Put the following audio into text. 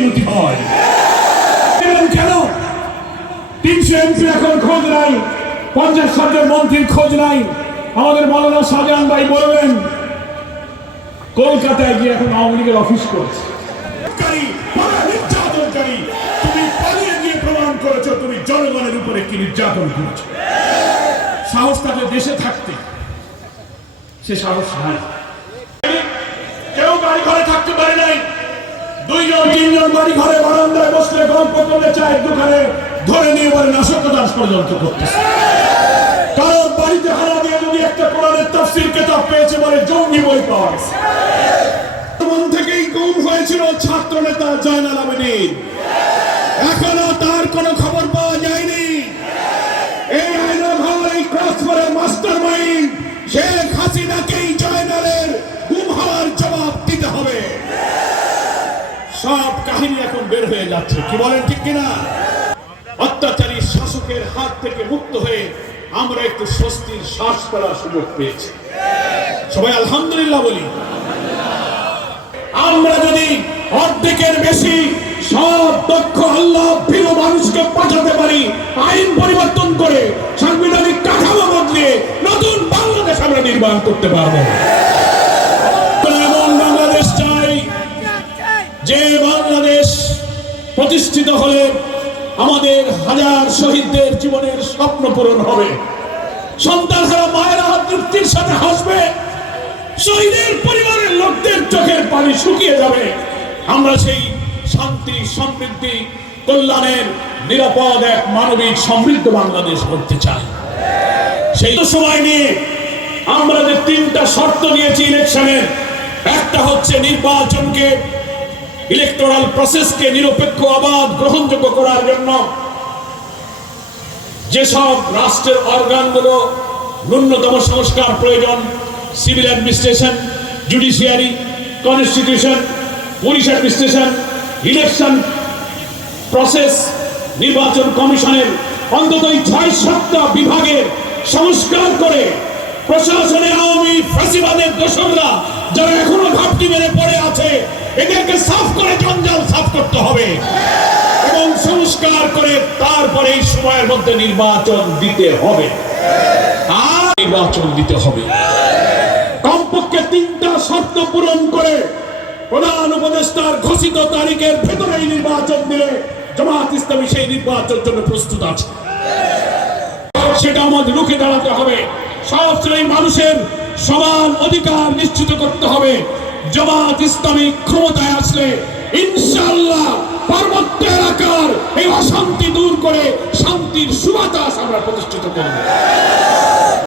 বেইনতি হয় কেন? তিনশো এমপি এখন খোঁজ নাই। পঞ্চাশ ষাটের মন্ত্রীর খোঁজ নাই। আমাদের মৌলানা শাহজাহান ভাই বলবেন কলকাতায় গিয়ে এখন আওয়ামী লীগের অফিস করছে। তুমি জনগণের উপরে কি নির্যাতন করেছ। সাহস তাকে দেশে থাকতে। সে সাহস নাই। কেউ বাড়ি ঘরে থাকতে পারে নাই। দুইজন, তিনজন বাড়ি ঘরে বারান্দায় বসলে গল্প করলে চায়ের দোকানে ধরে নিয়ে বলে নাশকতা পর্যন্ত করতেছে। কারণ বাড়িতে হারা দিয়ে যদি একটা কোরআনের তাফসির কেতাব পেয়েছে বলে জঙ্গি বই পাওয়া গেছে। থেকেই গুম হয়েছিল ছাত্র নেতা জয়নাল আবেদিন। এখনও তার কোনো খবর পাওয়া যায়নি। এই আইনা ঘর এই ক্রস করে মাস্টার মাইন্ড শেখ হাসিনাকেই জয়নালের গুম হওয়ার জবাব দিতে হবে সব কাহিনী এখন বের হয়ে যাচ্ছে। কি বলেন ঠিক কিনা? অত্যাচারী শাসকের হাত থেকে মুক্ত হয়ে আমরা একটু স্বস্তির শ্বাস করার সুযোগ পেয়েছি। সবাই আলহামদুলিল্লাহ বলি। আমরা যদি অর্ধেকের বেশি সব দক্ষ, আল্লাহ প্রিয় মানুষকে পাঠাতে পারি, আইন পরিবর্তন করে সাংবিধানিক কাঠামো বদলিয়ে নতুন বাংলাদেশ আমরা নির্মাণ করতে পারব। যে বাংলাদেশ প্রতিষ্ঠিত হলে আমাদের হাজার শহীদদের জীবনের স্বপ্ন পূরণ হবে। সন্তানহারা মায়েরা তৃপ্তির সাথে হাসবে। শহীদের পরিবারের লোকদের চোখের পানি শুকিয়ে যাবে। আমরা সেই শান্তি, সমৃদ্ধি, কল্যাণের নিরাপদ এক মানবিক সমৃদ্ধ বাংলাদেশ করতে চাই। সেই তো সময় নিয়ে আমরা যে তিনটা শর্ত নিয়েছি ইলেকশনের। একটা হচ্ছে নির্বাচনকে ইলেকটোরাল প্রসেসকে নিরপেক্ষ অবাধ গ্রহণযোগ্য করার জন্য যেসব রাষ্ট্রের অর্গানগুলো ন্যূনতম সংস্কার প্রয়োজন civil administration judiciary constitution police administration election process নির্বাচন কমিশনের অন্তত ছয় সাতটা বিভাগের সংস্কার করে প্রশাসনে আওয়ামী ফাঁসিবাদের দোসররা যারা এখনও ঘাপটি মেরে পড়ে আছে এদেরকে সাফ করে জঞ্জাল সাফ করতে হবে। এবং সংস্কার করে তারপরে এই সময়ের মধ্যে নির্বাচন দিতে হবে। আর নির্বাচন দিতে হবে। কমপক্ষে তিনটা শর্ত পূরণ করে প্রধান উপদেষ্টার ঘোষিত তারিখের ভেতরেই নির্বাচন দিলে জামাত ইসলামী সেই নির্বাচনের জন্য প্রস্তুত আছে। সেটা আমাদের রুখে দাঁড়াতে হবে। সব শ্রেণির মানুষের সমান অধিকার নিশ্চিত করতে হবে। জামাত ইসলামী ক্ষমতায় আসলে ইনশাল্লাহ পার্বত্য এলাকার এই অশান্তি দূর করে শান্তির সুবাতাস আমরা প্রতিষ্ঠিত করব।